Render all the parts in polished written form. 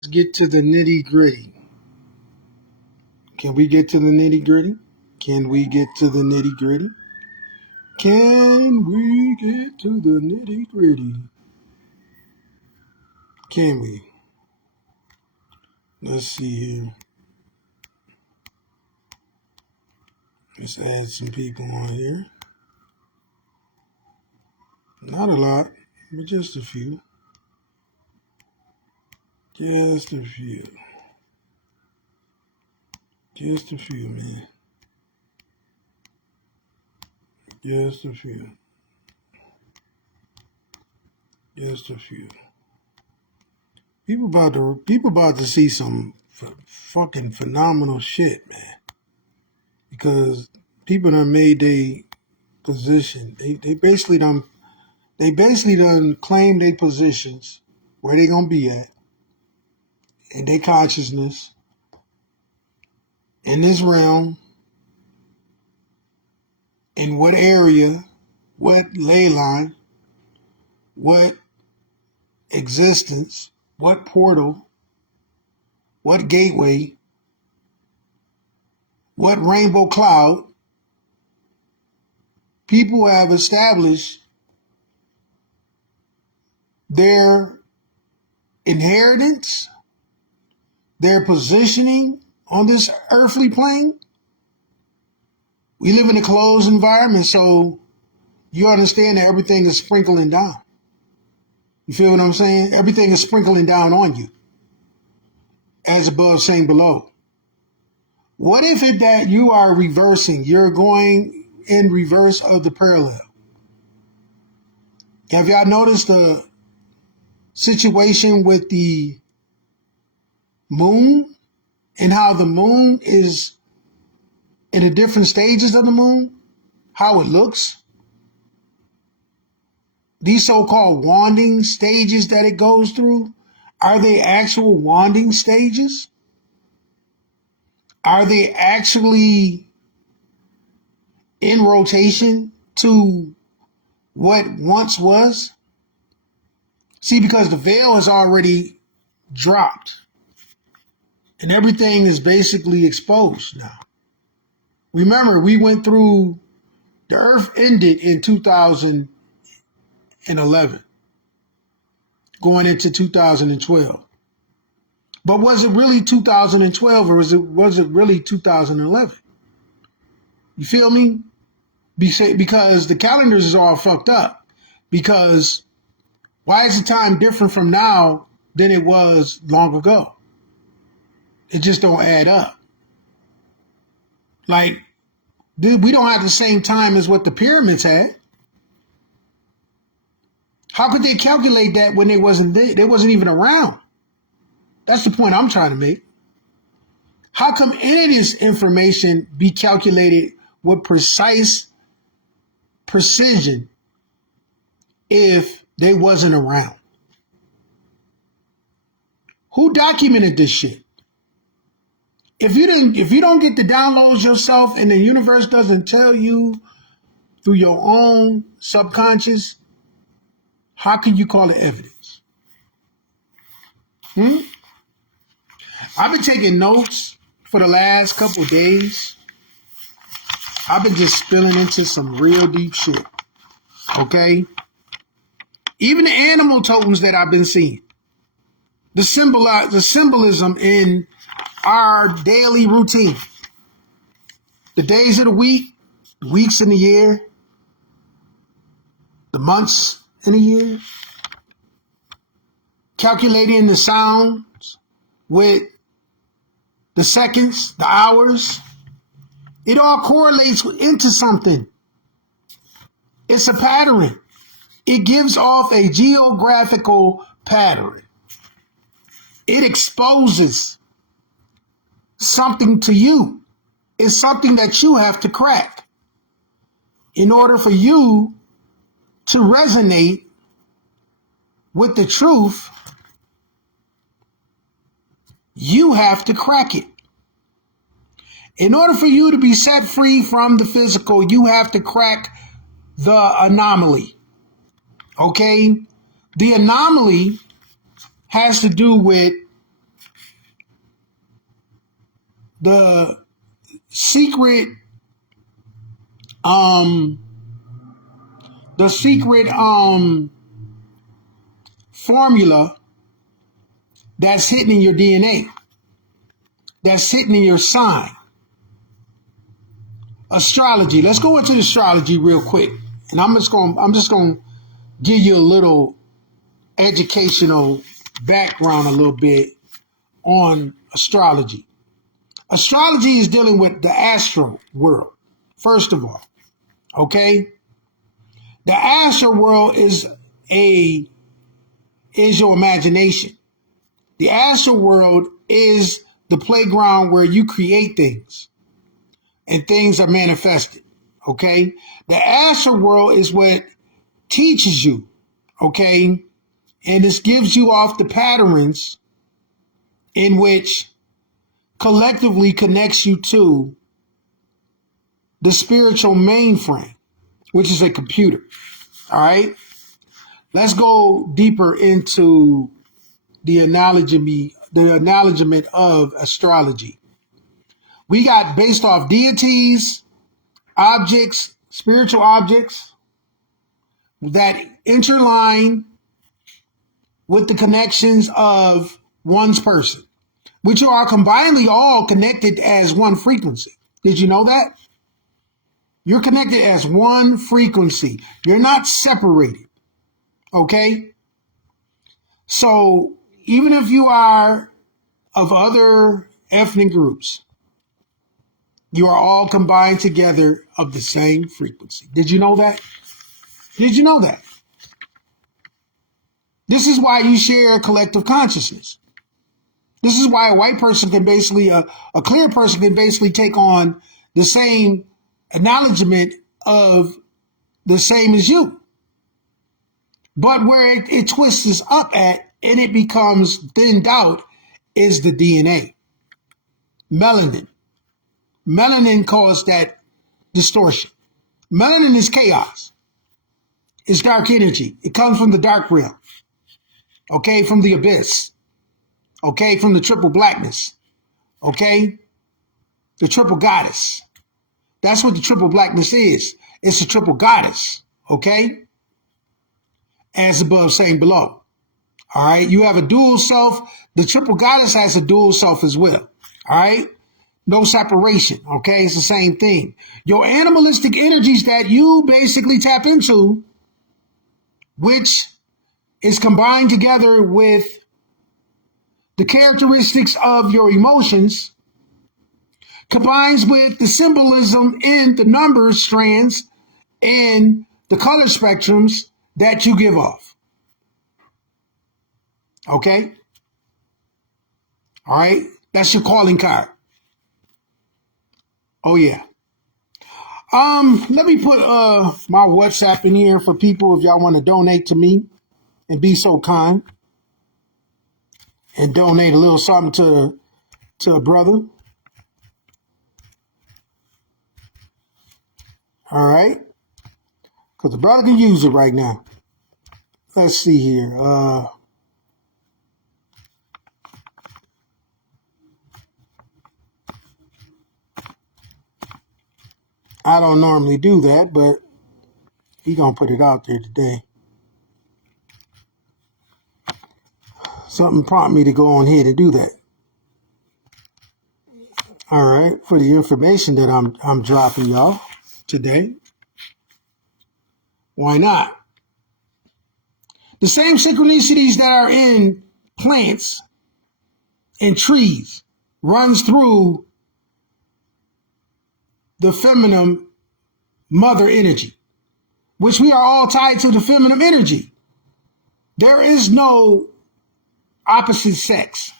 Let's get to the nitty gritty. Can we get to the nitty gritty? Can we get to the nitty gritty? Can we get to the nitty gritty? Can we? Let's see here. Let's add some people on here. Not a lot, but just a few. Just a few. Just a few, man. Just a few. Just a few. People about to see some fucking phenomenal shit, man. Because people done made their position. They basically done claimed their positions, where they gonna be at, in their consciousness, in this realm, in what area, what ley line, what existence, what portal, what gateway, what rainbow cloud. People have established their inheritance, their positioning on this earthly plane. We live in a closed environment, so you understand that everything is sprinkling down. You feel what I'm saying? Everything is sprinkling down on you. As above, same below. What if it that you are reversing? You're going in reverse of the parallel. Have y'all noticed the situation with the moon and how the moon is in the different stages of the moon? How it looks? These so-called wanding stages that it goes through, are they actual wanding stages? Are they actually in rotation to what once was? See, because the veil has already dropped and everything is basically exposed now. Remember, we went through, the earth ended in 2011, going into 2012. But was it really 2012 or was it really 2011? You feel me? Because the calendars is all fucked up. Because why is the time different from now than it was long ago? It just don't add up. Like, dude, we don't have the same time as what the pyramids had. How could they calculate that when they wasn't even around? That's the point I'm trying to make. How come any of this information be calculated with precise precision if they wasn't around? Who documented this shit? If you don't get the downloads yourself and the universe doesn't tell you through your own subconscious, how can you call it evidence? I've been taking notes for the last couple of days. I've been just spilling into some real deep shit. Okay? Even the animal totems that I've been seeing. The symbolism in our daily routine. The days of the week, the weeks in the year, the months in a year. Calculating the sounds with the seconds, the hours. It all correlates into something. It's a pattern. It gives off a geographical pattern. It exposes something to you. It's something that you have to crack. In order for you to resonate with the truth, you have to crack it. In order for you to be set free from the physical, you have to crack the anomaly. Okay? The anomaly has to do with the secret um the secret formula that's hidden in your DNA, that's hidden in your sign. Astrology. Let's go into astrology real quick. And I'm just gonna give you a little educational background a little bit on astrology. Astrology is dealing with the astral world, first of all. Okay? The astral world is your imagination. The astral world is the playground where you create things and things are manifested. Okay? The astral world is what teaches you. Okay? And this gives you off the patterns in which collectively connects you to the spiritual mainframe, which is a computer. All right? Let's go deeper into the acknowledgement of astrology. We got based off deities, objects, spiritual objects that interline with the connections of one's person, which are combinedly all connected as one frequency. Did you know that? You're connected as one frequency. You're not separated. Okay? So even if you are of other ethnic groups, you are all combined together of the same frequency. Did you know that? Did you know that? This is why you share a collective consciousness. This is why a white person can basically, a clear person can basically take on the same acknowledgement of the same as you. But where it twists up at and it becomes thinned out is the DNA. Melanin. Melanin caused that distortion. Melanin is chaos. It's dark energy. It comes from the dark realm. Okay, from the abyss. Okay, from the triple blackness. Okay, the triple goddess. That's what the triple blackness is. It's a triple goddess. Okay, as above, same below. All right, you have a dual self. The triple goddess has a dual self as well. All right, no separation. Okay, it's the same thing. Your animalistic energies that you basically tap into, which is combined together with the characteristics of your emotions, combines with the symbolism in the number strands and the color spectrums that you give off. Okay? All right? That's your calling card. Oh, yeah. Let me put my WhatsApp in here for people if y'all want to donate to me and be so kind and donate a little something to a brother. All right? Because the brother can use it right now. Let's see here. I don't normally do that, but he gonna put it out there today. Something prompted me to go on here to do that. All right, for the information that I'm dropping y'all today. Why not? The same synchronicities that are in plants and trees runs through the feminine mother energy, which we are all tied to the feminine energy. There is no opposite sex.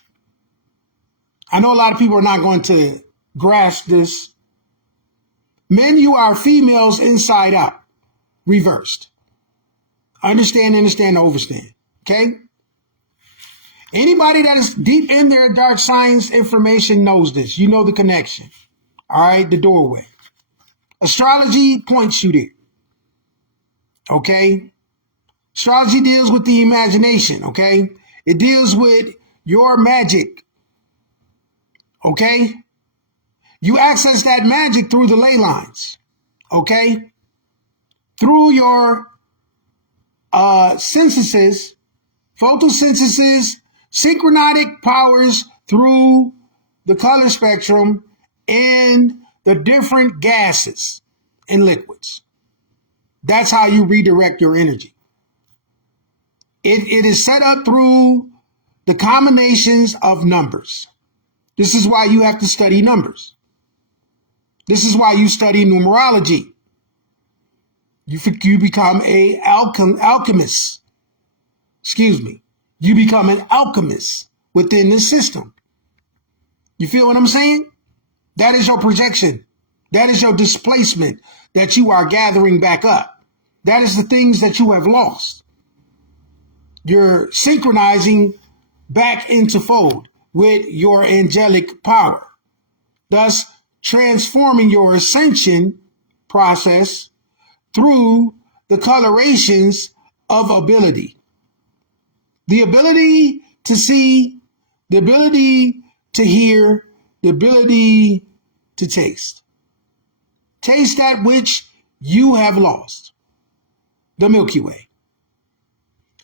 I know a lot of people are not going to grasp this. Men, you are females inside out, reversed. Understand, overstand. Okay? Anybody that is deep in their dark science information knows this. You know the connection. All right, the doorway. Astrology points you there. Okay? Astrology deals with the imagination, okay? It deals with your magic. Okay? You access that magic through the ley lines, okay? Through your synthesis, photosynthesis, synchronotic powers through the color spectrum and the different gases and liquids. That's how you redirect your energy. It is set up through the combinations of numbers. This is why you have to study numbers. This is why you study numerology. You become a alchemist. Excuse me. You become an alchemist within this system. You feel what I'm saying? That is your projection. That is your displacement that you are gathering back up. That is the things that you have lost. You're synchronizing back into fold with your angelic power, thus transforming your ascension process through the colorations of ability. The ability to see, the ability to hear, the ability to taste. Taste that which you have lost. The Milky Way.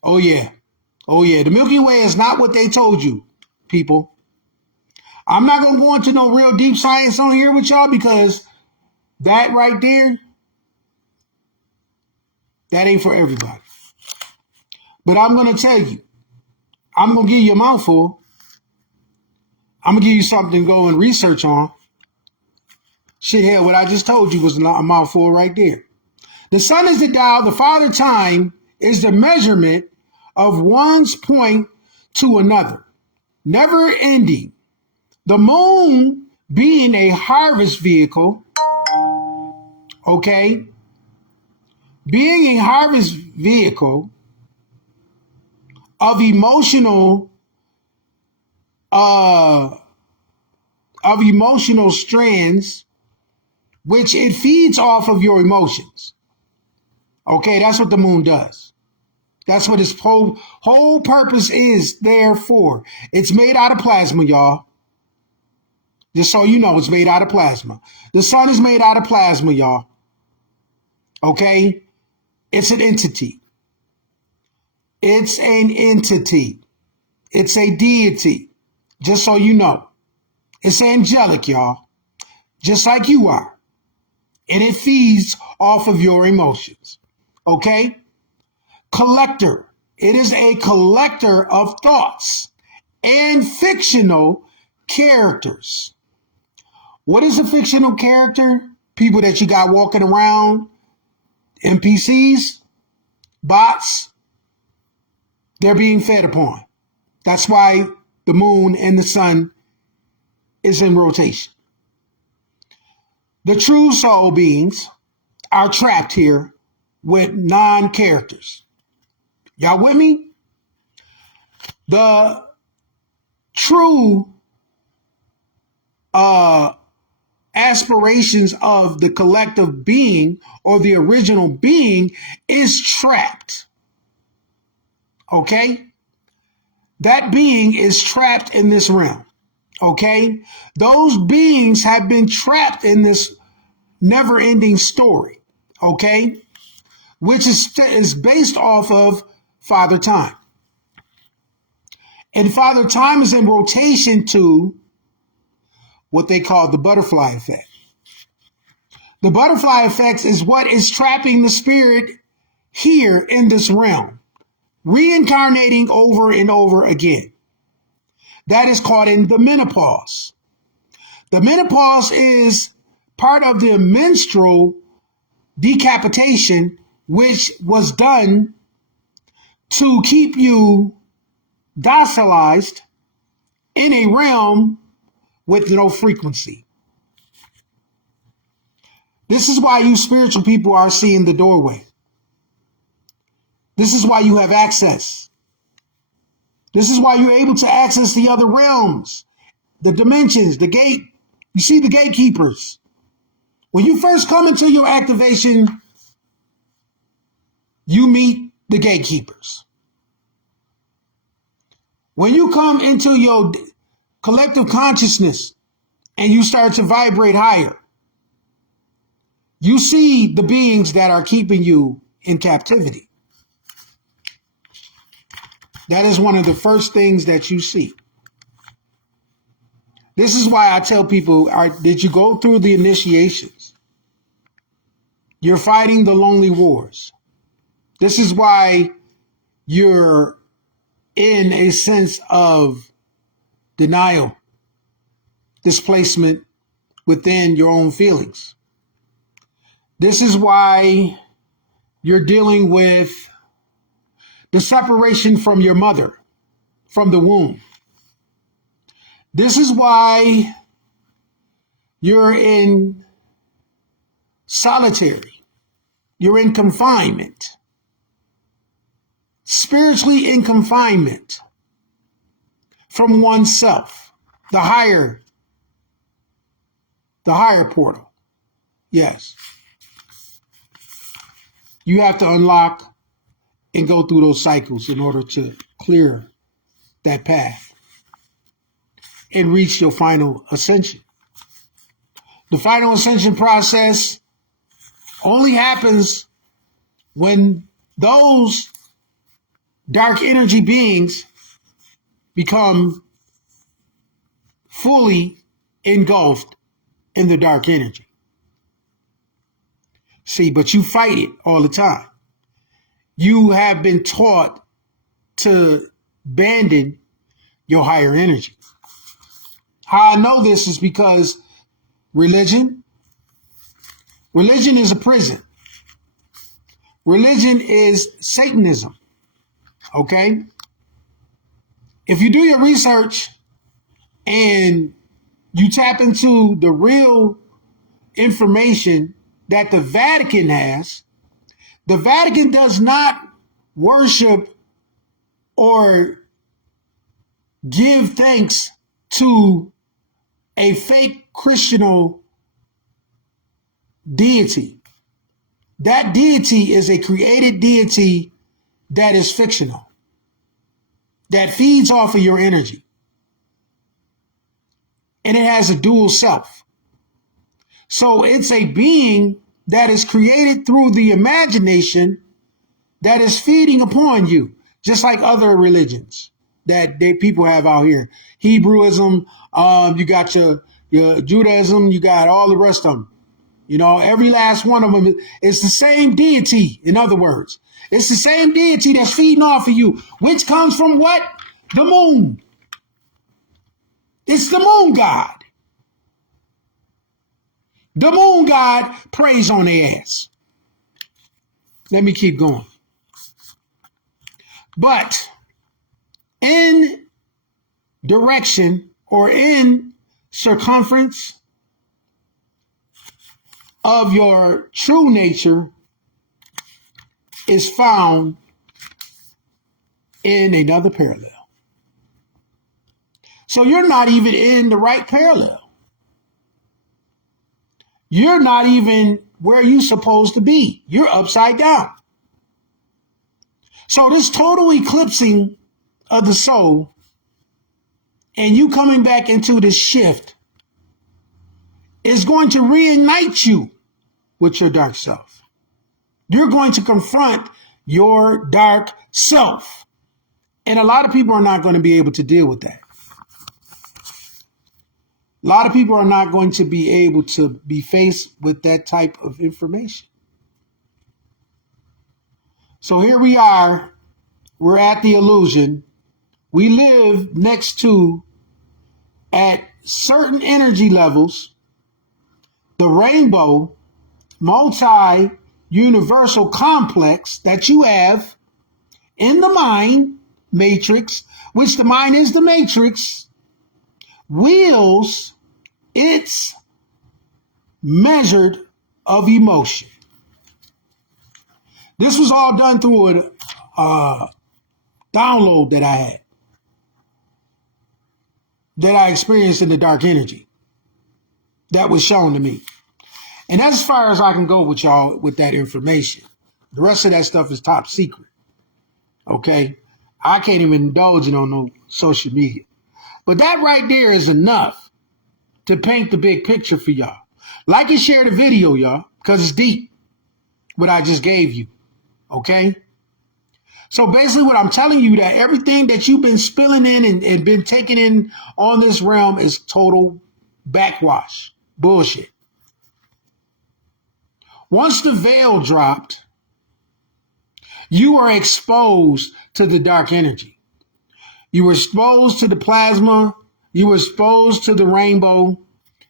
Oh yeah. Oh yeah. The Milky Way is not what they told you, people. I'm not going to go into no real deep science on here with y'all because that right there, that ain't for everybody. But I'm going to tell you, I'm going to give you a mouthful. I'm going to give you something to go and research on. Shit, hell, what I just told you was a mouthful right there. The sun is the dial, the father time is the measurement of one's point to another, never ending. The moon being a harvest vehicle, okay, being a harvest vehicle of emotional strands, which it feeds off of your emotions. Okay, that's what the moon does. That's what its whole purpose is there for. It's made out of plasma, y'all. Just so you know, it's made out of plasma. The sun is made out of plasma, y'all. Okay? It's an entity. It's an entity. It's a deity. Just so you know. It's angelic, y'all. Just like you are. And it feeds off of your emotions. Okay? Collector. It is a collector of thoughts and fictional characters. What is a fictional character? People that you got walking around, NPCs, bots, they're being fed upon. That's why the moon and the sun is in rotation. The true soul beings are trapped here with non-characters. Y'all with me? The true aspirations of the collective being or the original being is trapped. Okay? That being is trapped in this realm. Okay? Those beings have been trapped in this never-ending story. Okay? Which is based off of Father Time. And Father Time is in rotation to what they call the butterfly effect. The butterfly effect is what is trapping the spirit here in this realm, reincarnating over and over again. That is called in the menopause. The menopause is part of the menstrual decapitation, which was done to keep you docilized in a realm with no frequency. This is why you spiritual people are seeing the doorway. This is why you have access. This is why you're able to access the other realms, the dimensions, the gate. You see the gatekeepers. When you first come into your activation, you meet the gatekeepers. When you come into your collective consciousness and you start to vibrate higher, you see the beings that are keeping you in captivity. That is one of the first things that you see. This is why I tell people, did you go through the initiations? You're fighting the lonely wars. This is why you're in a sense of denial, displacement within your own feelings. This is why you're dealing with the separation from your mother, from the womb. This is why you're in solitary. You're in confinement. Spiritually in confinement from oneself. The higher portal. Yes. You have to unlock and go through those cycles in order to clear that path and reach your final ascension. The final ascension process only happens when those dark energy beings become fully engulfed in the dark energy. See, but you fight it all the time. You have been taught to abandon your higher energy. How I know this is because religion is a prison. Religion is Satanism. Okay? If you do your research and you tap into the real information that the Vatican has, the Vatican does not worship or give thanks to a fake Christian deity. That deity is a created deity that is fictional, that feeds off of your energy. And it has a dual self. So it's a being that is created through the imagination that is feeding upon you, just like other religions that people have out here. Hebrewism, you got your Judaism, you got all the rest of them. You know, every last one of them is the same deity, in other words. It's the same deity that's feeding off of you, which comes from what? The moon. It's the moon god. The moon god preys on their ass. Let me keep going. But in direction or in circumference of your true nature is found in another parallel. So you're not even in the right parallel. You're not even where you're supposed to be. You're upside down. So this total eclipsing of the soul and you coming back into this shift is going to reignite you with your dark self. You're going to confront your dark self. And a lot of people are not going to be able to deal with that. A lot of people are not going to be able to be faced with that type of information. So here we are. We're at the illusion. We live next to, at certain energy levels, the rainbow multi-universal complex that you have in the mind matrix, which the mind is the matrix, wields its measured of emotion. This was all done through a download that I had, that I experienced in the dark energy, that was shown to me. And that's as far as I can go with y'all with that information. The rest of that stuff is top secret. Okay? I can't even indulge it on no social media. But that right there is enough to paint the big picture for y'all. Like and share the video, y'all, because it's deep what I just gave you. Okay? So basically what I'm telling you, that everything that you've been spilling in and been taking in on this realm is total backwash. Bullshit. Once the veil dropped, you are exposed to the dark energy. You were exposed to the plasma. You were exposed to the rainbow.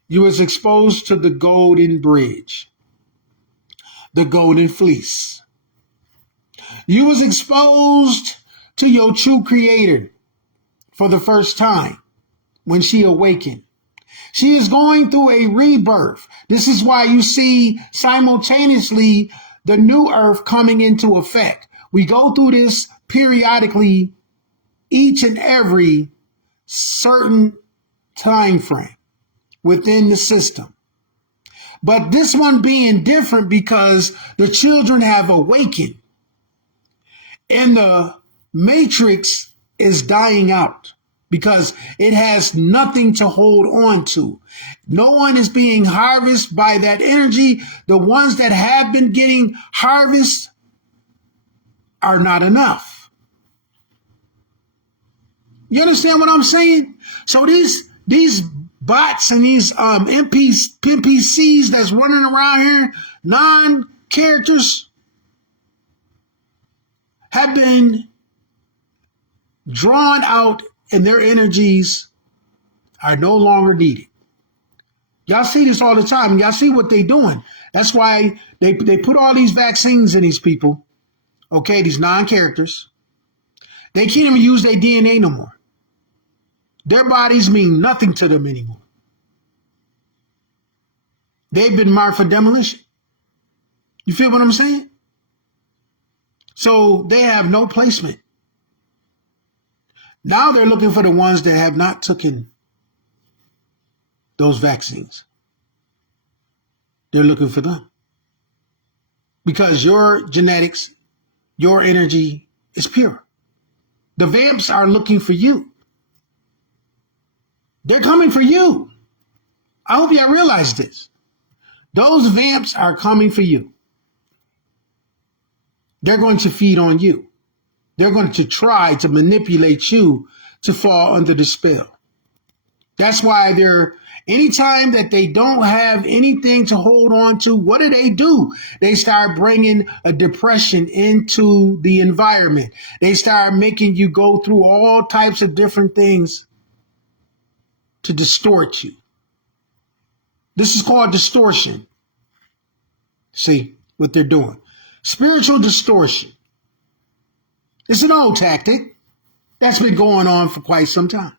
You was exposed to the golden bridge, the golden fleece. You was exposed to your true creator for the first time when she awakened. She is going through a rebirth. This is why you see simultaneously the new earth coming into effect. We go through this periodically each and every certain time frame within the system. But this one being different because the children have awakened and the matrix is dying out because it has nothing to hold on to. No one is being harvested by that energy. The ones that have been getting harvested are not enough. You understand what I'm saying? So these bots and these NPCs that's running around here, non-characters, have been drawn out and their energies are no longer needed. Y'all see this all the time. Y'all see what they're doing. That's why they put all these vaccines in these people, okay, these non-characters. They can't even use their DNA no more. Their bodies mean nothing to them anymore. They've been marked for demolition. You feel what I'm saying? So they have no placement. Now they're looking for the ones that have not taken those vaccines. They're looking for them. Because your genetics, your energy is pure. The vamps are looking for you. They're coming for you. I hope y'all realize this. Those vamps are coming for you. They're going to feed on you. They're going to try to manipulate you to fall under the spell. That's why anytime that they don't have anything to hold on to, what do? They start bringing a depression into the environment. They start making you go through all types of different things to distort you. This is called distortion. See what they're doing. Spiritual distortion. It's an old tactic that's been going on for quite some time.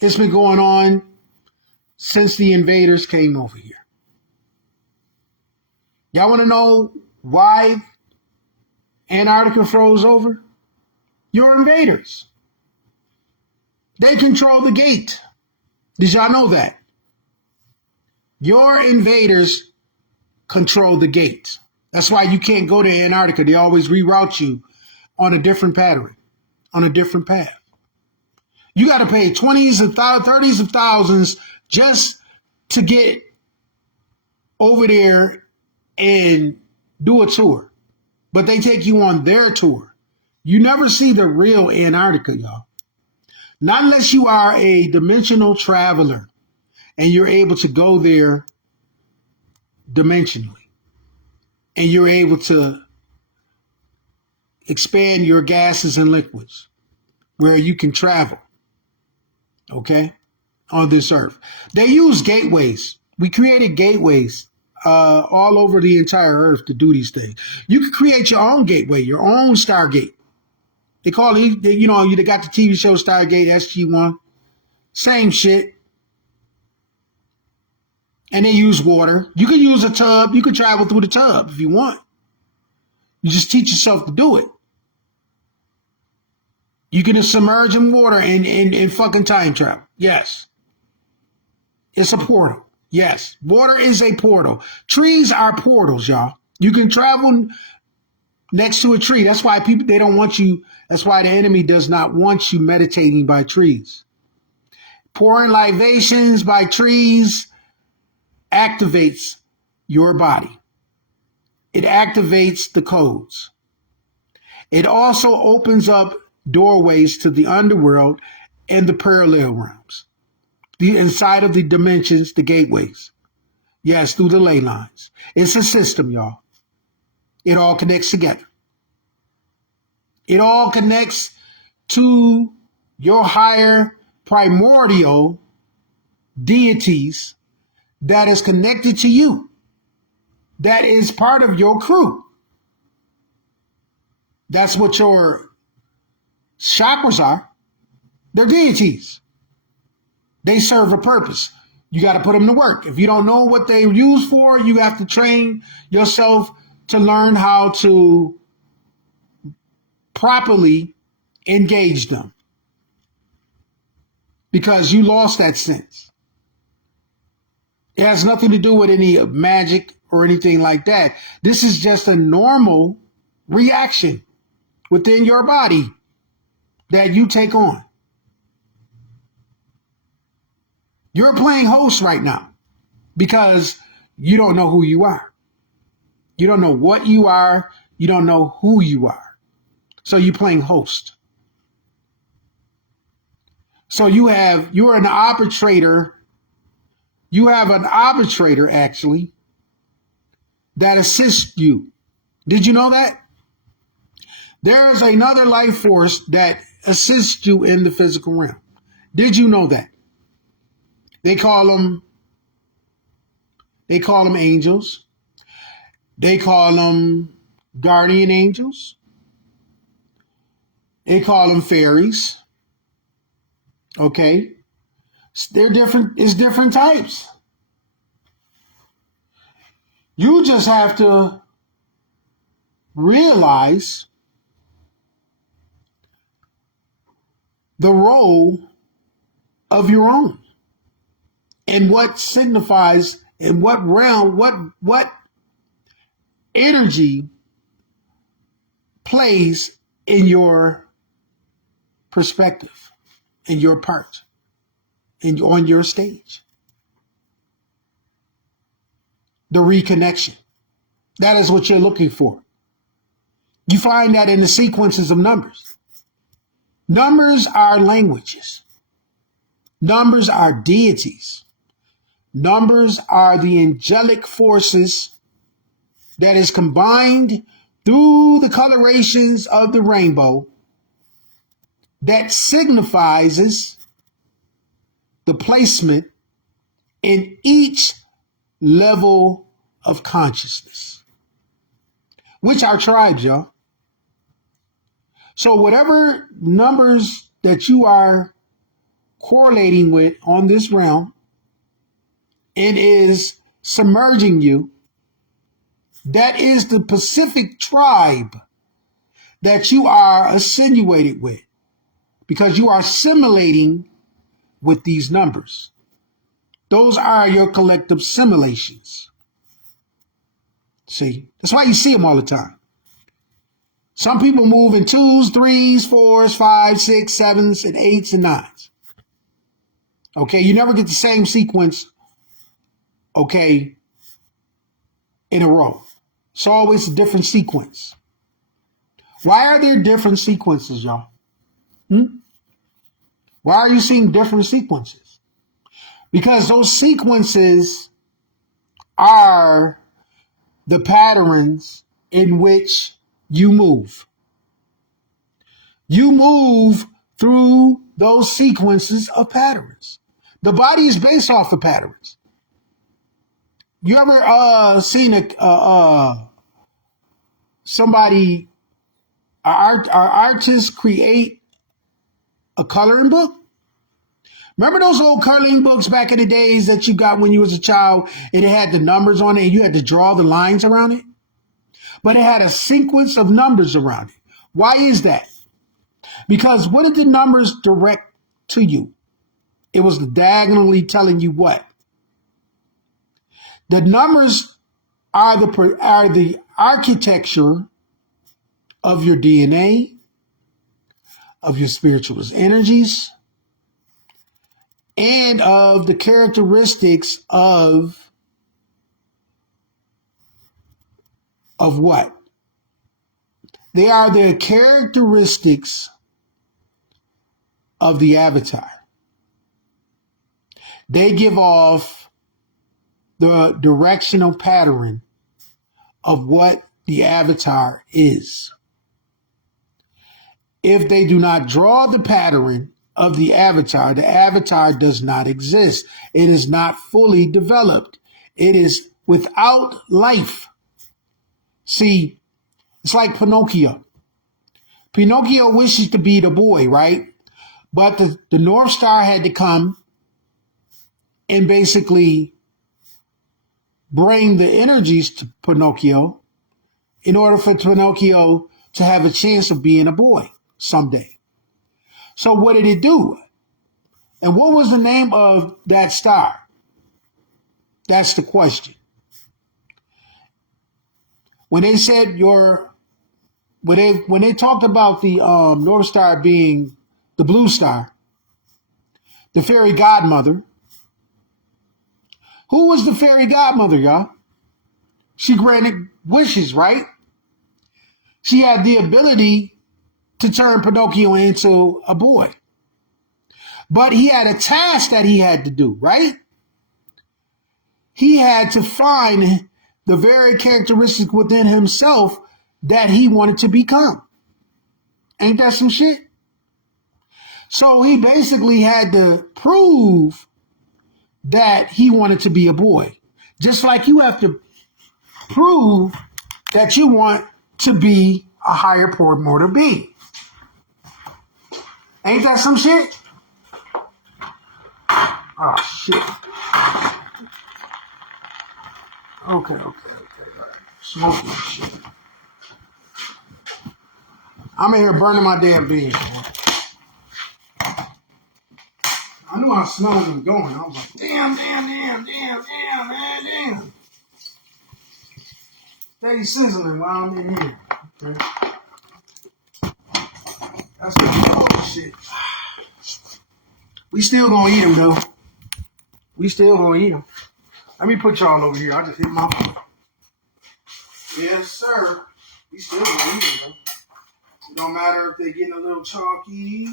It's been going on since the invaders came over here. Y'all want to know why Antarctica froze over? Your invaders. They control the gate. Did y'all know that? Your invaders control the gate. That's why you can't go to Antarctica. They always reroute you on a different pattern, on a different path. You got to pay 20s and 30s of thousands just to get over there and do a tour. But they take you on their tour. You never see the real Antarctica, y'all. Not unless you are a dimensional traveler and you're able to go there dimensionally. And you're able to expand your gases and liquids where you can travel, okay, on this earth. They use gateways. We created gateways all over the entire earth to do these things. You can create your own gateway, your own Stargate. They call it, they got the TV show Stargate SG-1. Same shit. And they use water. You can use a tub. You can travel through the tub if you want. You just teach yourself to do it. You can submerge in water and fucking time travel. Yes. It's a portal. Yes. Water is a portal. Trees are portals, y'all. You can travel next to a tree. That's why they don't want you. That's why the enemy does not want you meditating by trees. Pouring libations by trees activates your body. It activates the codes. It also opens up doorways to the underworld and the parallel realms, the inside of the dimensions, the gateways. Yes, through the ley lines. It's a system, y'all. It all connects together. It all connects to your higher primordial deities that is connected to you, that is part of your crew. That's what your chakras are. They're deities. They serve a purpose. You got to put them to work. If you don't know what they're used for, you have to train yourself to learn how to properly engage them, because you lost that sense. It has nothing to do with any magic or anything like that. This is just a normal reaction within your body that you take on. You're playing host right now because you don't know who you are. You don't know what you are. You don't know who you are. So you're playing host. So you're an arbitrator. You have an arbitrator, actually, that assists you. Did you know that? There is another life force that assists you in the physical realm. Did you know that? They call them angels. They call them guardian angels. They call them fairies. Okay? They're different. It's different types. You just have to realize the role of your own and what signifies in what realm, what energy plays in your perspective, in your part, on your stage. The reconnection. That is what you're looking for. You find that in the sequences of numbers. Numbers are languages. Numbers are deities. Numbers are the angelic forces that is combined through the colorations of the rainbow that signifies the placement in each level of consciousness, which are tribes, y'all. So whatever numbers that you are correlating with on this realm and is submerging you, that is the Pacific tribe that you are insinuated with, because you are assimilating with these numbers. Those are your collective simulations. See, that's why you see them all the time. Some people move in 2s, 3s, 4s, 5s, 6s, 7s, and 8s and 9s. Okay, you never get the same sequence, okay, in a row. It's always a different sequence. Why are there different sequences, y'all? Why are you seeing different sequences? Because those sequences are the patterns in which you move. You move through those sequences of patterns. The body is based off of patterns. You ever seen an artist create a coloring book? Remember those old coloring books back in the days that you got when you was a child, and it had the numbers on it and you had to draw the lines around it? But it had a sequence of numbers around it. Why is that? Because what did the numbers direct to you? It was diagonally telling you what? The numbers are the architecture of your DNA, of your spiritual energies, and of the characteristics of what? They are the characteristics of the avatar. They give off the directional pattern of what the avatar is. If they do not draw the pattern of the avatar does not exist. It is not fully developed. It is without life. See, it's like Pinocchio. Pinocchio wishes to be the boy, right? But the North Star had to come and basically bring the energies to Pinocchio in order for Pinocchio to have a chance of being a boy someday. So what did it do? And what was the name of that star? That's the question. When they said when they talked about the North Star being the blue star, the fairy godmother, who was the fairy godmother, y'all? She granted wishes, right? She had the ability to turn Pinocchio into a boy. But he had a task that he had to do, right? He had to find the very characteristics within himself that he wanted to become. Ain't that some shit? So he basically had to prove that he wanted to be a boy. Just like you have to prove that you want to be a higher primordial being. Ain't that some shit? Oh, shit. Okay. Smoking shit. I'm in here burning my damn beans, man. I knew I smelled them going. I was like, damn, man. Steady sizzling while I'm in here. Okay. That's some bullshit. We still gonna eat them, though. We still gonna eat them. Let me put y'all over here. I just hit my foot. Yes, sir. We still gonna eat them, though. It don't matter if they're getting a little chalky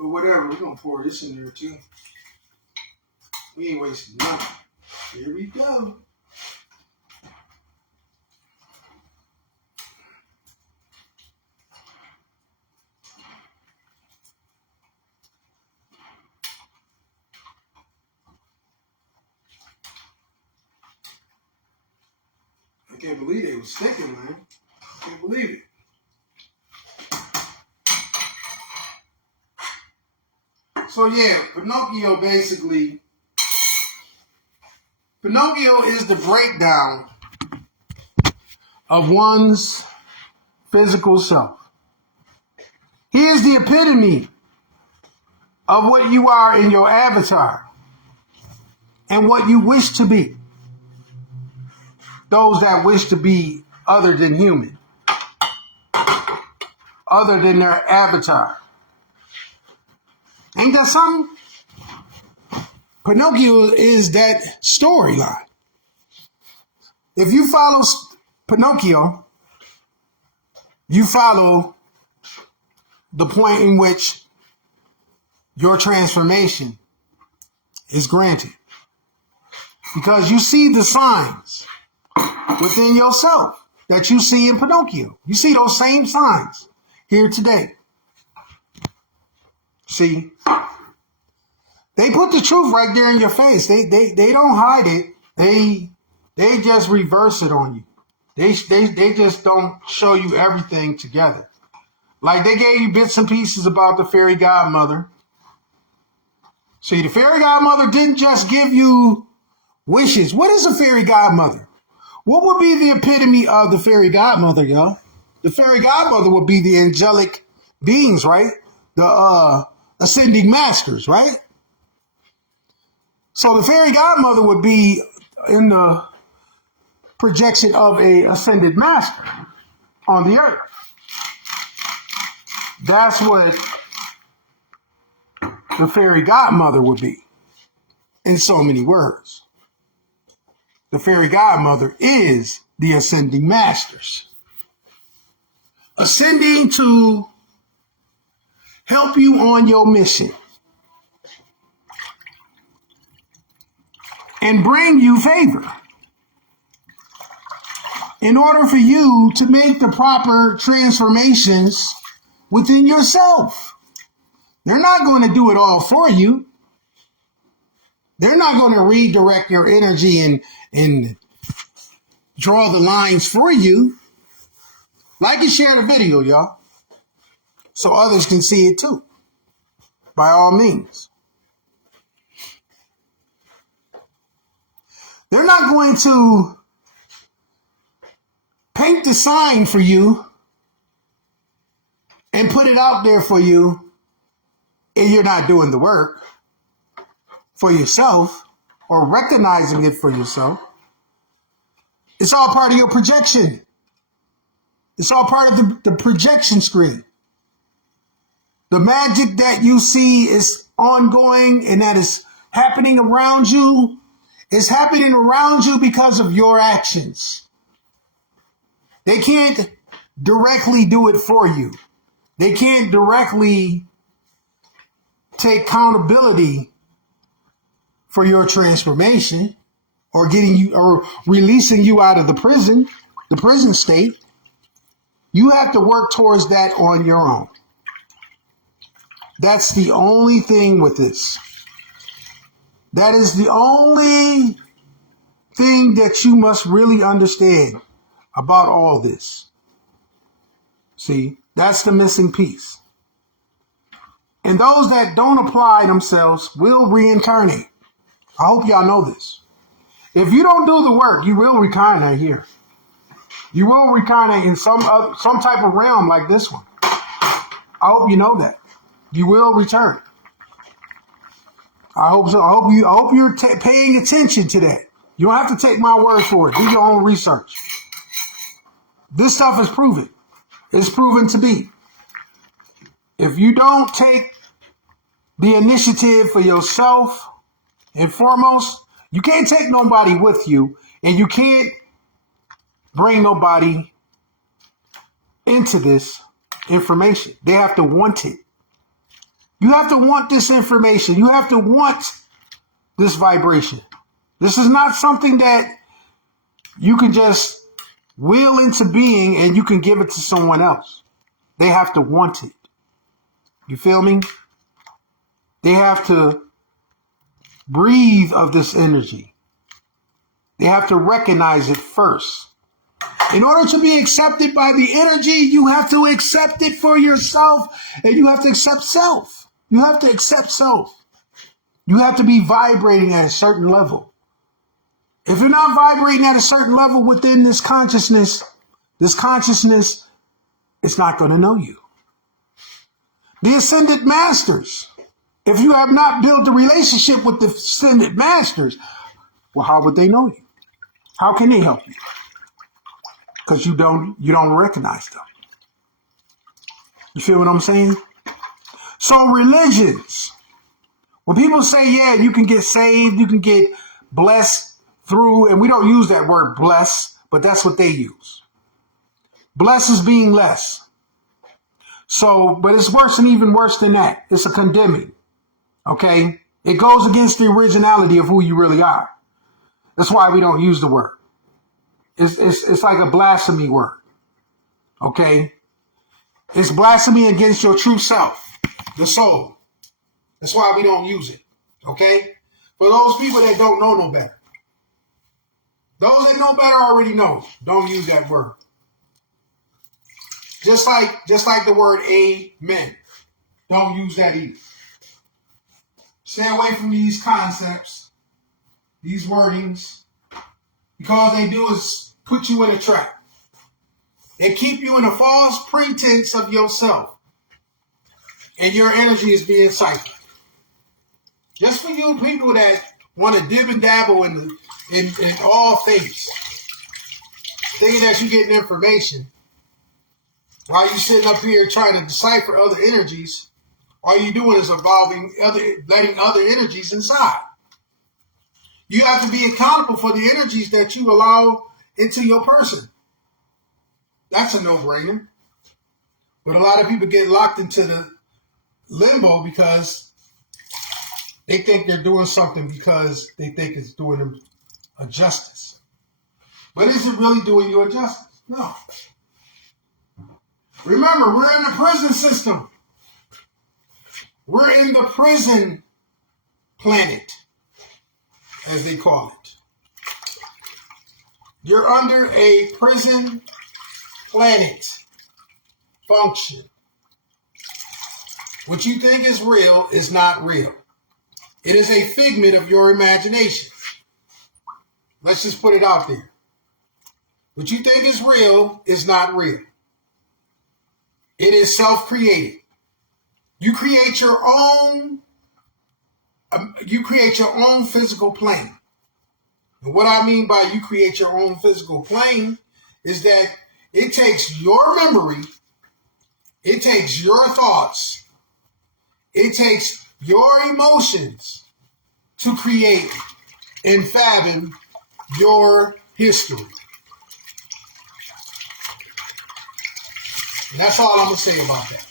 or whatever. We're gonna pour this in there, too. We ain't wasting nothing. Here we go. I can't believe they was sticking, man. I can't believe it. So yeah, Pinocchio is the breakdown of one's physical self. He is the epitome of what you are in your avatar and what you wish to be. Those that wish to be other than human, other than their avatar. Ain't that something? Pinocchio is that storyline. If you follow Pinocchio, you follow the point in which your transformation is granted. Because you see the signs within yourself that you see in Pinocchio. You see those same signs here today. See, they put the truth right there in your face. They don't hide it. They just reverse it on you. They just don't show you everything together. Like they gave you bits and pieces about the fairy godmother. See, the fairy godmother didn't just give you wishes. What is a fairy godmother? What would be the epitome of the fairy godmother, y'all? The fairy godmother would be the angelic beings, right? The ascending masters, right? So the fairy godmother would be in the projection of a ascended master on the earth. That's what the fairy godmother would be, in so many words. The fairy godmother is the ascending masters. Ascending to help you on your mission and bring you favor in order for you to make the proper transformations within yourself. They're not going to do it all for you. They're not going to redirect your energy and draw the lines for you. Like and share the video, y'all, so others can see it too, by all means. They're not going to paint the sign for you and put it out there for you, and you're not doing the work for yourself or recognizing it for yourself. It's all part of your projection. It's all part of the projection screen. The magic that you see is ongoing and that is happening around you is happening around you because of your actions. They can't directly do it for you. They can't directly take accountability for your transformation or getting you or releasing you out of the prison state. You have to work towards that on your own. That's the only thing with this. That is the only thing that you must really understand about all this. See, that's the missing piece. And those that don't apply themselves will reincarnate. I hope y'all know this. If you don't do the work, you will reincarnate here. You will reincarnate in some type of realm like this one. I hope you know that. You will return. I hope so. I hope you're paying attention to that. You don't have to take my word for it. Do your own research. This stuff is proven. It's proven to be. If you don't take the initiative for yourself and foremost, you can't take nobody with you, and you can't bring nobody into this information. They have to want it. You have to want this information. You have to want this vibration. This is not something that you can just will into being and you can give it to someone else. They have to want it. You feel me? They have to breathe of this energy. They have to recognize it first. In order to be accepted by the energy, you have to accept it for yourself, and you have to accept self. You have to accept self. You have to be vibrating at a certain level. If you're not vibrating at a certain level within this consciousness is not going to know you. The ascended masters, if you have not built a relationship with the ascended masters, well, how would they know you? How can they help you? Because you don't recognize them. You feel what I'm saying? So religions, when people say, yeah, you can get saved, you can get blessed through, and we don't use that word bless, but that's what they use. Bless is being less. So, but it's worse and even worse than that. It's a condemning. Okay? It goes against the originality of who you really are. That's why we don't use the word. It's like a blasphemy word. Okay? It's blasphemy against your true self, the soul. That's why we don't use it. Okay? For those people that don't know no better. Those that know better already know. Don't use that word. Just like the word amen. Don't use that either. Stay away from these concepts, these wordings, because they do is put you in a trap. They keep you in a false pretense of yourself. And your energy is being siphoned. Just for you people that want to dib and dabble in all things, thinking that you're getting information, while you're sitting up here trying to decipher other energies, all you're doing is letting other energies inside. You have to be accountable for the energies that you allow into your person. That's a no-brainer. But a lot of people get locked into the limbo because they think they're doing something because they think it's doing them a justice. But is it really doing you a justice? No. Remember, we're in the prison system. We're in the prison planet, as they call it. You're under a prison planet function. What you think is real is not real. It is a figment of your imagination. Let's just put it out there. What you think is real is not real. It is self-created. You create your own physical plane. And what I mean by you create your own physical plane is that it takes your memory, it takes your thoughts, it takes your emotions to create and fathom your history. And that's all I'm going to say about that.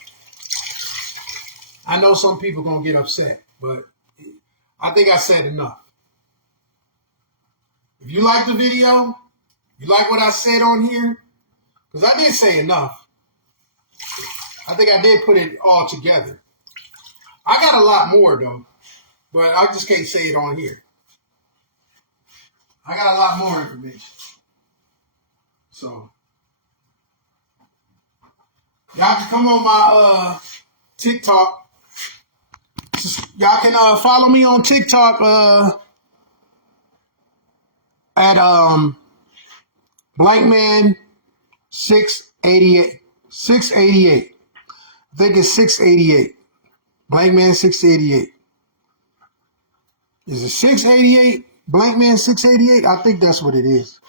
I know some people are going to get upset, but I think I said enough. If you like the video, you like what I said on here, because I did say enough. I think I did put it all together. I got a lot more, though, but I just can't say it on here. I got a lot more information. So, y'all can come on my TikTok. Y'all can follow me on TikTok at Blankman688. 688. I think it's 688. Blankman688. Is it 688? Blankman688? I think that's what it is.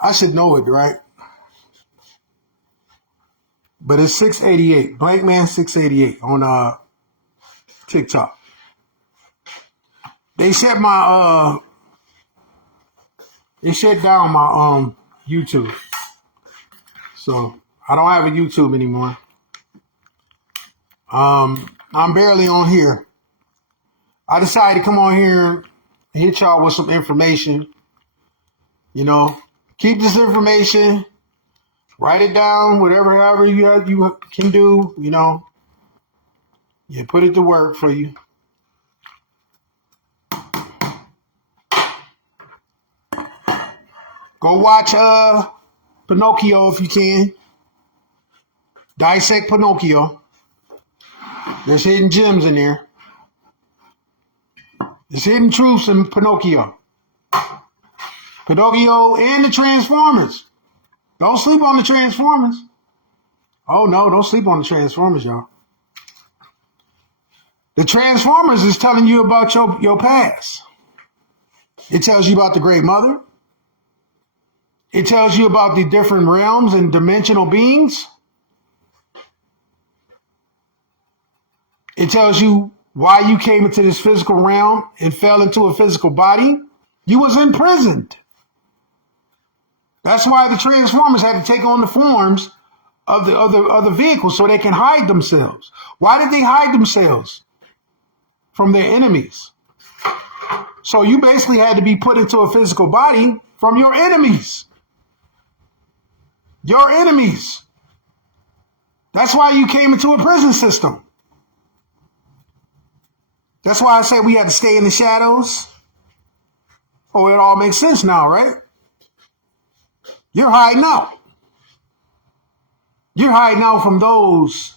I should know it, right? But it's 688. Blankman688 on TikTok. They shut down my YouTube. So I don't have a YouTube anymore. I'm barely on here. I decided to come on here and hit y'all with some information. You know, keep this information, write it down, however you can do, you know. Yeah, put it to work for you. Go watch Pinocchio if you can. Dissect Pinocchio. There's hidden gems in there. There's hidden truths in Pinocchio. Pinocchio and the Transformers. Don't sleep on the Transformers. Oh no, don't sleep on the Transformers, y'all. The Transformers is telling you about your past. It tells you about the Great Mother. It tells you about the different realms and dimensional beings. It tells you why you came into this physical realm and fell into a physical body. You was imprisoned. That's why the Transformers had to take on the forms of the vehicles so they can hide themselves. Why did they hide themselves from their enemies? So you basically had to be put into a physical body from your enemies. Your enemies. That's why you came into a prison system. That's why I say we had to stay in the shadows. Oh, it all makes sense now, right? You're hiding out. You're hiding out from those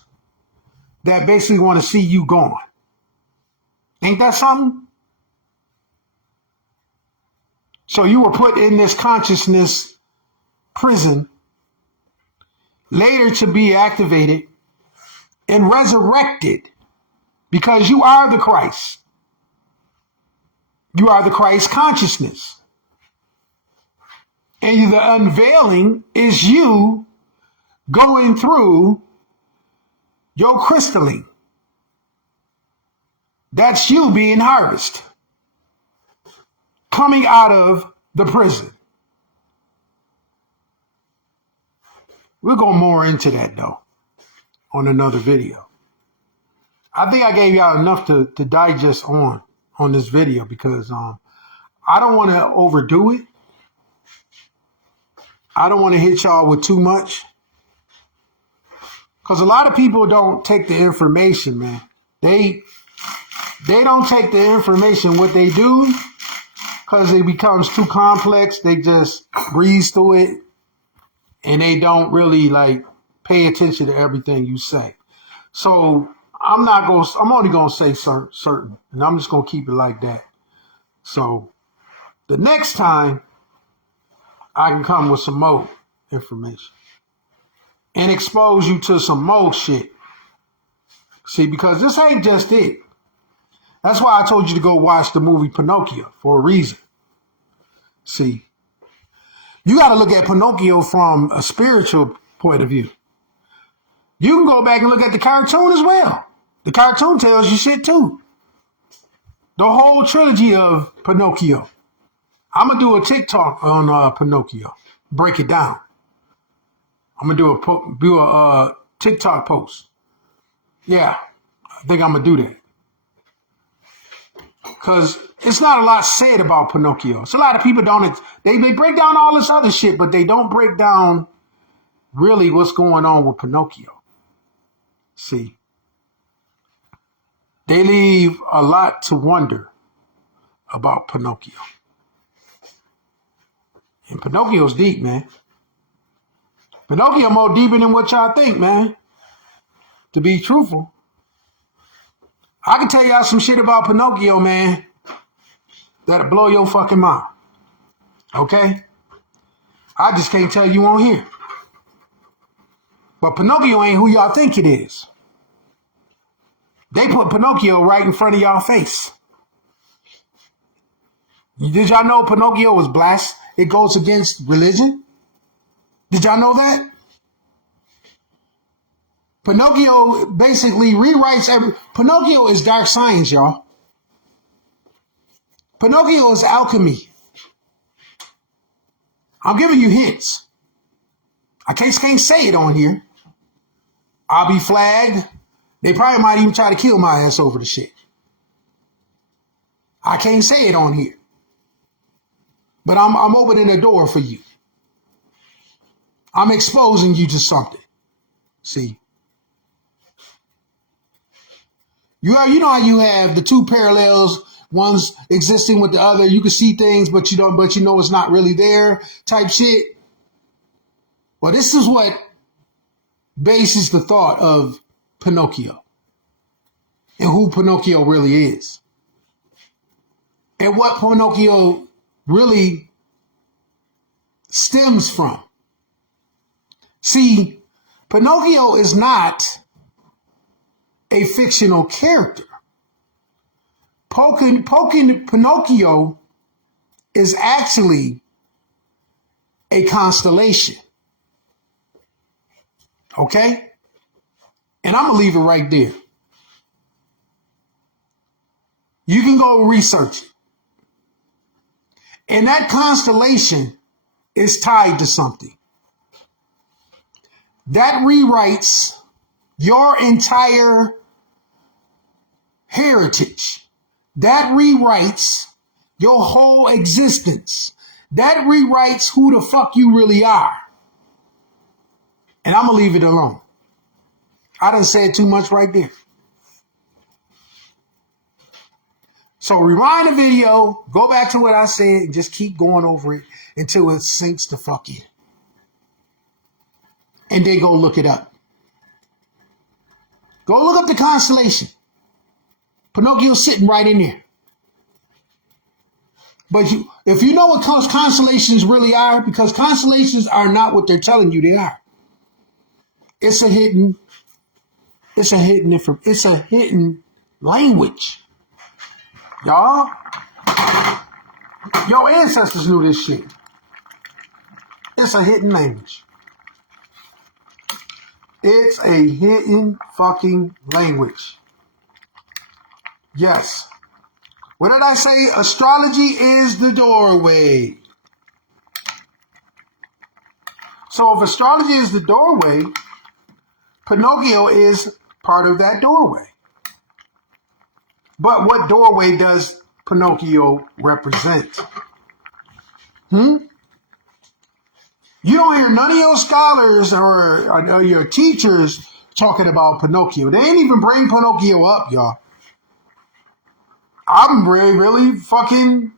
that basically want to see you gone. Ain't that something? So you were put in this consciousness prison, later to be activated and resurrected, because you are the Christ. You are the Christ consciousness. And the unveiling is you going through your crystalline. That's you being harvested, coming out of the prison. We'll go more into that, though, on another video. I think I gave y'all enough to digest on this video because I don't want to overdo it. I don't want to hit y'all with too much. Because a lot of people don't take the information, man. They don't take the information. What they do, because it becomes too complex, they just breeze through it. And they don't really pay attention to everything you say. So I'm only going to say certain. And I'm just going to keep it like that. So the next time I can come with some more information and expose you to some more shit. See, because this ain't just it. That's why I told you to go watch the movie Pinocchio for a reason. See, you got to look at Pinocchio from a spiritual point of view. You can go back and look at the cartoon as well. The cartoon tells you shit too. The whole trilogy of Pinocchio. I'm going to do a TikTok on Pinocchio. Break it down. I'm going to do a TikTok post. Yeah, I think I'm going to do that. Because it's not a lot said about Pinocchio. It's a lot of people they break down all this other shit, but they don't break down really what's going on with Pinocchio. See, they leave a lot to wonder about Pinocchio. And Pinocchio's deep, man. Pinocchio more deeper than what y'all think, man. To be truthful. I can tell y'all some shit about Pinocchio, man, that'll blow your fucking mind. Okay? I just can't tell you on here. But Pinocchio ain't who y'all think it is. They put Pinocchio right in front of y'all face. Did y'all know Pinocchio was blasphemous? It goes against religion? Did y'all know that? Pinocchio basically rewrites Pinocchio is dark science, y'all. Pinocchio is alchemy. I'm giving you hints. I can't say it on here. I'll be flagged. They probably might even try to kill my ass over the shit. I can't say it on here. But I'm opening the door for you. I'm exposing you to something. See? You know how you have the two parallels, one's existing with the other. You can see things, but you know it's not really there type shit. Well, this is what bases the thought of Pinocchio and who Pinocchio really is. And what Pinocchio really stems from. See, Pinocchio is not a fictional character. Pinocchio is actually a constellation. Okay? And I'm going to leave it right there. You can go research it. And that constellation is tied to something. That rewrites your entire heritage. That rewrites your whole existence. That rewrites who the fuck you really are. And I'm going to leave it alone. I done said too much right there. So rewind the video, go back to what I said, and just keep going over it until it sinks the fuck in. And then go look it up. Go look up the constellation. Pinocchio's sitting right in there. But if you know what constellations really are, because constellations are not what they're telling you they are. It's a hidden language. Y'all, your ancestors knew this shit. It's a hidden language. It's a hidden fucking language. Yes. What did I say? Astrology is the doorway. So if astrology is the doorway, Pinocchio is part of that doorway. But what doorway does Pinocchio represent? You don't hear none of your scholars or your teachers talking about Pinocchio. They ain't even bring Pinocchio up, y'all. I'm really fucking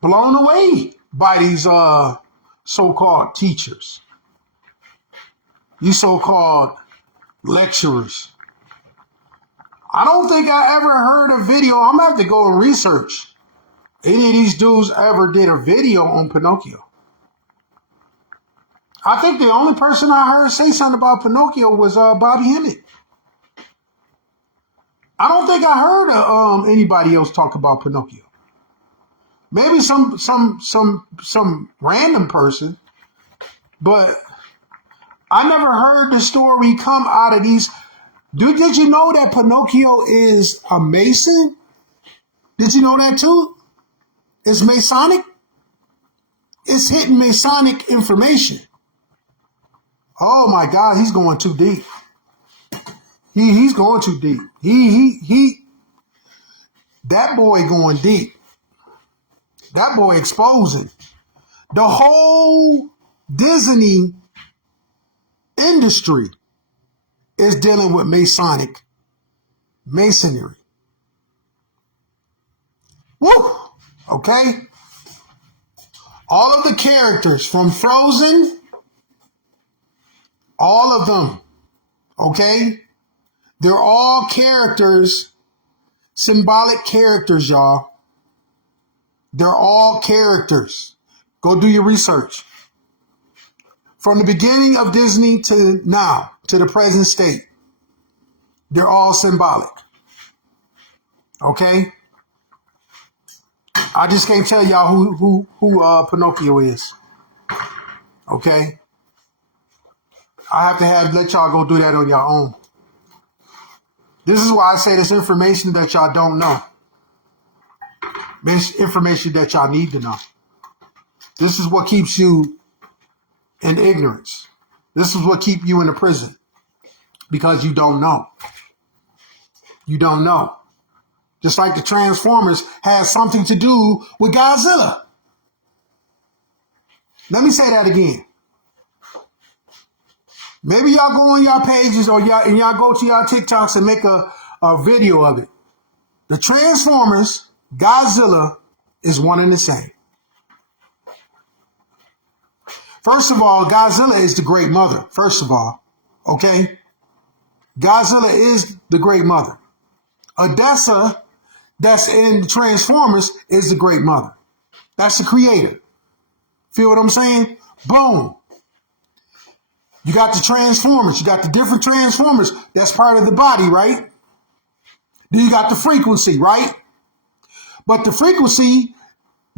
blown away by these so-called teachers. These so-called lecturers. I don't think I ever heard a video. I'm gonna have to go and research. Any of these dudes ever did a video on Pinocchio. I think the only person I heard say something about Pinocchio was Bobby Hemmett. I don't think I heard anybody else talk about Pinocchio. Maybe some random person, but I never heard the story come out of these. Did you know that Pinocchio is a Mason? Did you know that too? It's Masonic. It's hitting Masonic information. Oh my God, he's going too deep. He's going too deep. That boy going deep. That boy exposing. The whole Disney industry is dealing with masonry. Woo! Okay? All of the characters from Frozen, all of them, okay? They're all characters, symbolic characters, y'all. They're all characters. Go do your research. From the beginning of Disney to now, to the present state, they're all symbolic. Okay? I just can't tell y'all who Pinocchio is. Okay? I have to let y'all go do that on your own. This is why I say this information that y'all don't know. This information that y'all need to know. This is what keeps you in ignorance. This is what keeps you in the prison. Because you don't know. You don't know. Just like the Transformers has something to do with Godzilla. Let me say that again. Maybe y'all go on y'all pages or y'all go to y'all TikToks and make a video of it. The Transformers, Godzilla is one and the same. First of all, Godzilla is the great mother. First of all, okay? Godzilla is the great mother. Odessa, that's in Transformers, is the great mother. That's the creator. Feel what I'm saying? Boom. You got the Transformers. You got the different Transformers. That's part of the body, right? Then you got the frequency, right? But the frequency,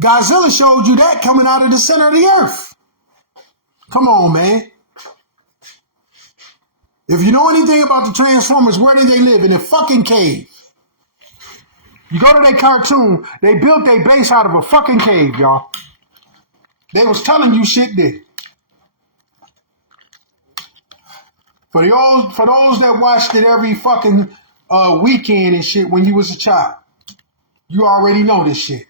Godzilla showed you that coming out of the center of the earth. Come on, man. If you know anything about the Transformers, where did they live? In a fucking cave. You go to that cartoon, they built their base out of a fucking cave, y'all. They was telling you shit there. For those that watched it every fucking weekend and shit when you was a child, you already know this shit.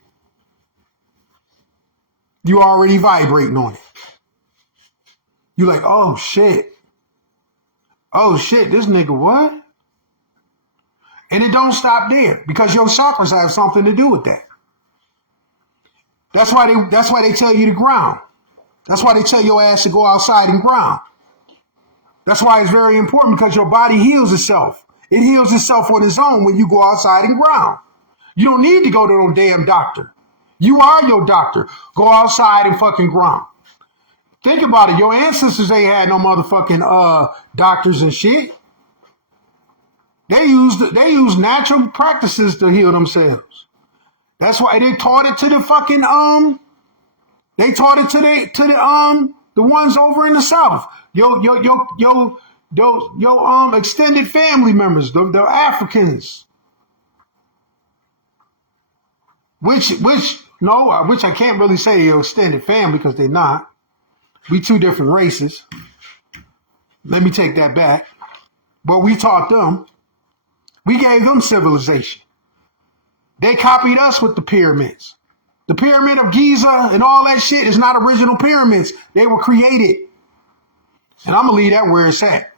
You already vibrating on it. You like, oh shit. Oh shit, this nigga what? And it don't stop there because your chakras have something to do with that. That's why they tell you to ground. That's why they tell your ass to go outside and ground. That's why it's very important because your body heals itself. It heals itself on its own when you go outside and ground. You don't need to go to no damn doctor. You are your doctor. Go outside and fucking ground. Think about it. Your ancestors ain't had no motherfucking doctors and shit. They used natural practices to heal themselves. That's why they taught it to the fucking they taught it to the ones over in the South. Your extended family members, the Africans. which I can't really say they're extended family because they're not. We two different races. Let me take that back. But we taught them. We gave them civilization. They copied us with the pyramids. The pyramid of Giza and all that shit is not original pyramids. They were created. And I'm going to leave that where it's at.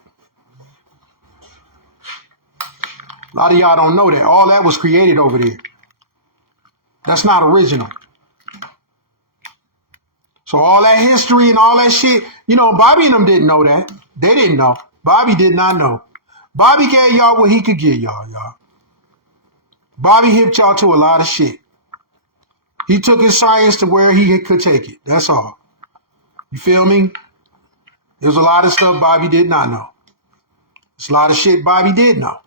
A lot of y'all don't know that. All that was created over there. That's not original. So all that history and all that shit, Bobby and them didn't know that. They didn't know. Bobby did not know. Bobby gave y'all what he could give y'all. Bobby hipped y'all to a lot of shit. He took his science to where he could take it. That's all. You feel me? There's a lot of stuff Bobby did not know. There's a lot of shit Bobby did know.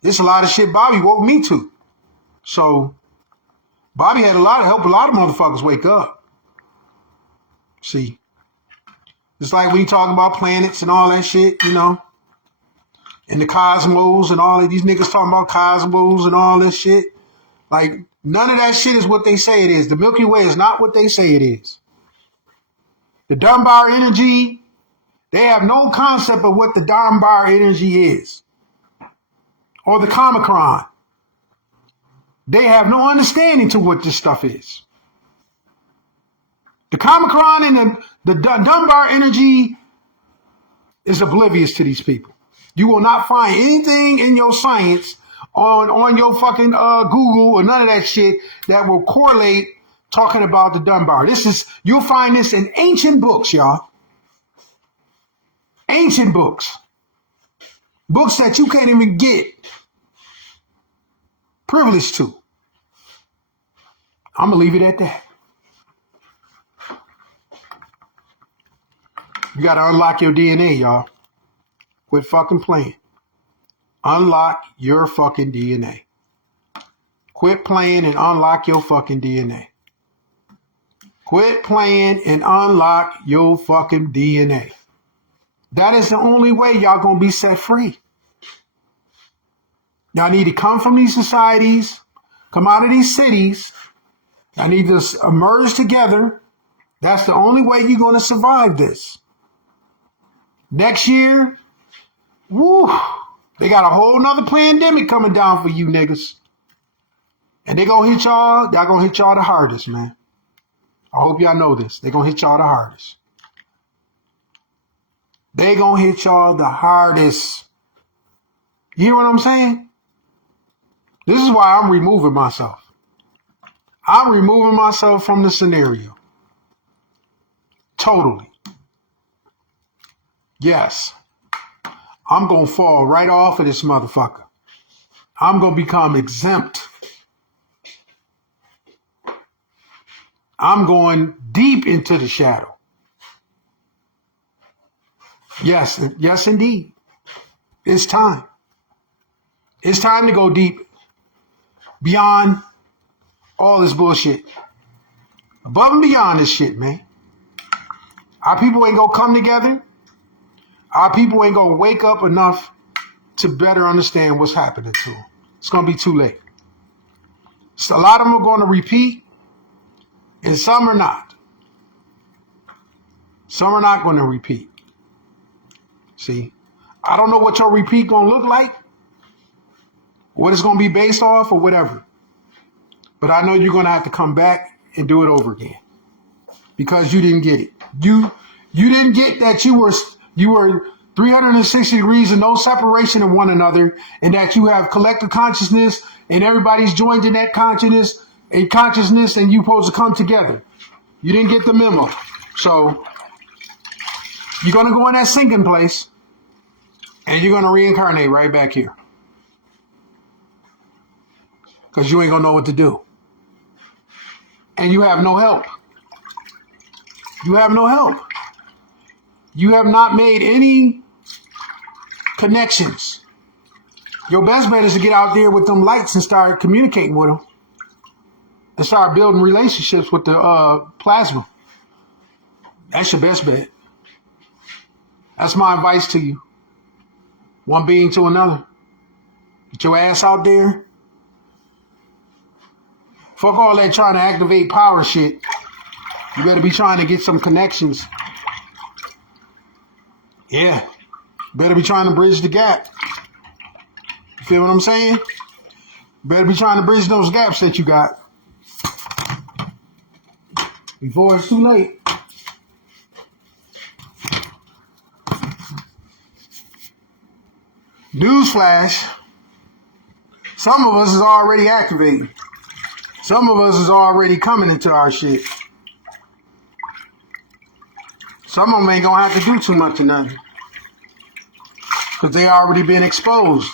There's a lot of shit Bobby woke me to. So Bobby had help a lot of motherfuckers wake up. See, it's like when you talk about planets and all that shit, and the cosmos and all of these niggas talking about cosmos and all this shit. Like, none of that shit is what they say it is. The Milky Way is not what they say it is. The Dunbar energy, they have no concept of what the Dunbar energy is. Or the Comicron. They have no understanding to what this stuff is. The Comicron and the Dunbar energy is oblivious to these people. You will not find anything in your science on your fucking Google or none of that shit that will correlate talking about the Dunbar. You'll find this in ancient books, y'all. Ancient books. Books that you can't even get privilege to. I'm going to leave it at that. You got to unlock your DNA, y'all. Quit fucking playing. Unlock your fucking DNA. Quit playing and unlock your fucking DNA. Quit playing and unlock your fucking DNA. That is the only way y'all gonna be set free. Y'all need to come from these societies, come out of these cities. Y'all need to emerge together. That's the only way you're gonna survive this. Next year, woo, they got a whole nother pandemic coming down for you niggas. And they're gonna hit y'all the hardest, man. I hope y'all know this. They're gonna hit y'all the hardest. They gonna hit y'all the hardest. You hear what I'm saying? This is why I'm removing myself. I'm removing myself from the scenario. Totally. Yes. I'm gonna fall right off of this motherfucker. I'm gonna become exempt. I'm going deep into the shadow. Yes, yes, indeed. It's time. It's time to go deep beyond all this bullshit. Above and beyond this shit, man. Our people ain't gonna come together. Our people ain't gonna wake up enough to better understand what's happening to them. It's gonna be too late. So a lot of them are gonna repeat, and some are not. Some are not gonna repeat. See, I don't know what your repeat gonna look like, what it's gonna be based off or whatever. But I know you're gonna have to come back and do it over again. Because you didn't get it. You didn't get that you were 360 degrees and no separation of one another, and that you have collective consciousness and everybody's joined in that consciousness and you supposed to come together. You didn't get the memo. So you're going to go in that sinking place and you're going to reincarnate right back here. Because you ain't going to know what to do. And you have no help. You have no help. You have not made any connections. Your best bet is to get out there with them lights and start communicating with them. And start building relationships with the plasma. That's your best bet. That's my advice to you. One being to another. Get your ass out there. Fuck all that trying to activate power shit. You better be trying to get some connections. Yeah. Better be trying to bridge the gap. You feel what I'm saying? Better be trying to bridge those gaps that you got before it's too late. Newsflash. Some of us is already activating. Some of us is already coming into our shit. Some of them ain't gonna have to do too much or nothing. Because they already been exposed.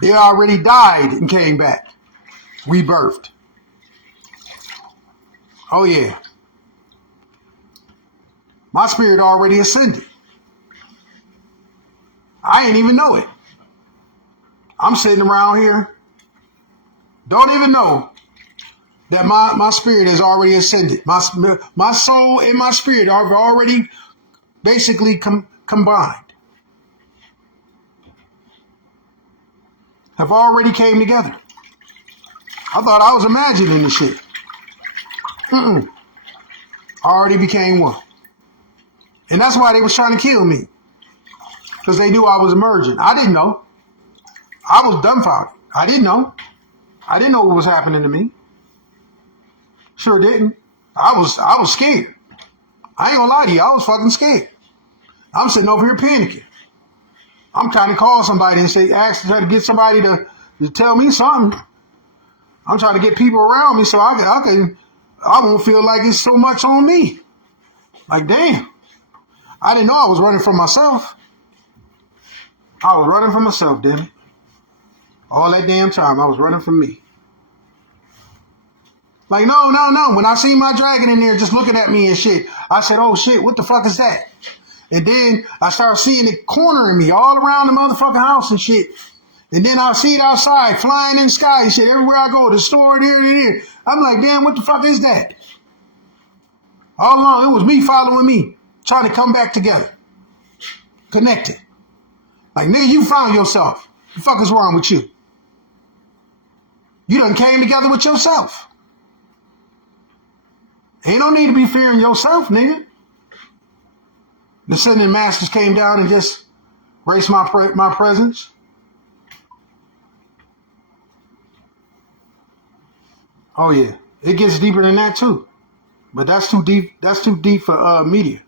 They already died and came back. Rebirthed. Oh yeah. My spirit already ascended. I ain't even know it. I'm sitting around here. Don't even know that my spirit has already ascended. My soul and my spirit are already basically combined. Have already came together. I thought I was imagining this shit. I already became one. And that's why they was trying to kill me. Because they knew I was emerging. I didn't know. I was dumbfounded. I didn't know. I didn't know what was happening to me. Sure didn't. I was scared. I ain't gonna lie to you. I was fucking scared. I'm sitting over here panicking. I'm trying to call somebody and try to get somebody to tell me something. I'm trying to get people around me so I won't feel like it's so much on me. Like, damn. I didn't know I was running from myself. I was running from myself, damn it. All that damn time, I was running from me. Like, no. When I seen my dragon in there just looking at me and shit, I said, oh shit, what the fuck is that? And then I started seeing it cornering me all around the motherfucking house and shit. And then I see it outside, flying in the sky and shit. Everywhere I go, the store, here. I'm like, damn, what the fuck is that? All along, it was me following me, trying to come back together. Connected. Like, nigga, you found yourself. What the fuck is wrong with you? You done came together with yourself. Ain't no need to be fearing yourself, nigga. The Ascended Masters came down and just graced my presence. Oh yeah, it gets deeper than that too. But that's too deep. That's too deep for media.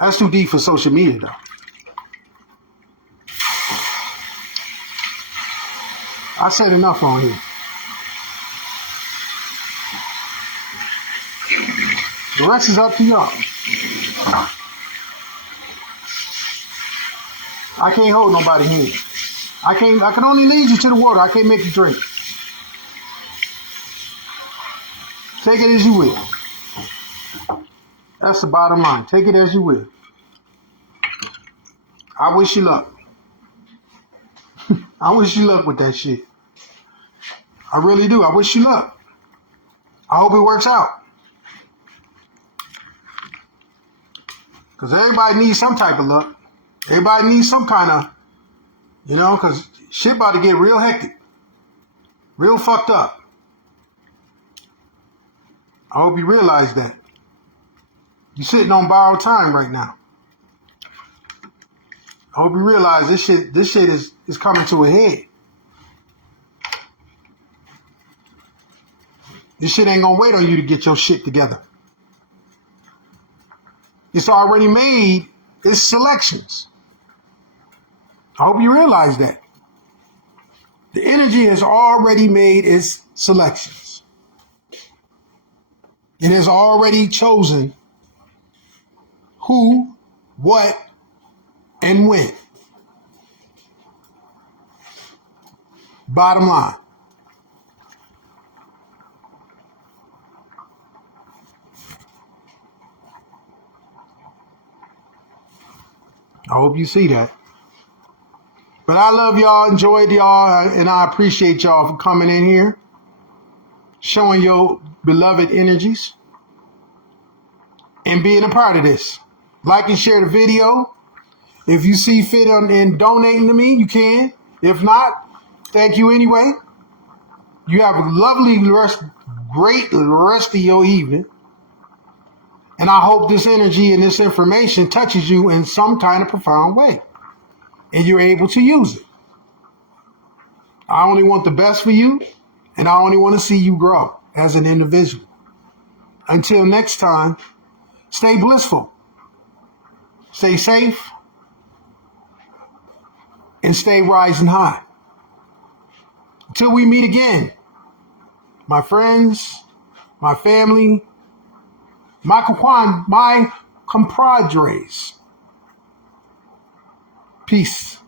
That's too deep for social media, though. I said enough on here. The rest is up to y'all. I can't hold nobody hand. I can only lead you to the water. I can't make you drink. Take it as you will. That's the bottom line. Take it as you will. I wish you luck. I wish you luck with that shit. I really do. I wish you luck. I hope it works out. Because everybody needs some type of luck. Everybody needs some kind of, because shit about to get real hectic. Real fucked up. I hope you realize that. You're sitting on borrowed time right now. I hope you realize this shit is coming to a head. This shit ain't gonna wait on you to get your shit together. It's already made its selections. I hope you realize that. The energy has already made its selections. It has already chosen who, what, and when. Bottom line. I hope you see that. But I love y'all, enjoyed y'all, and I appreciate y'all for coming in here, showing your beloved energies, and being a part of this. Like and share the video. If you see fit in donating to me, you can. If not, thank you anyway. You have a lovely great rest of your evening. And I hope this energy and this information touches you in some kind of profound way. And you're able to use it. I only want the best for you. And I only want to see you grow as an individual. Until next time, stay blissful. Stay safe. And stay rising high. Until we meet again, my friends, my family, my compadres. Peace.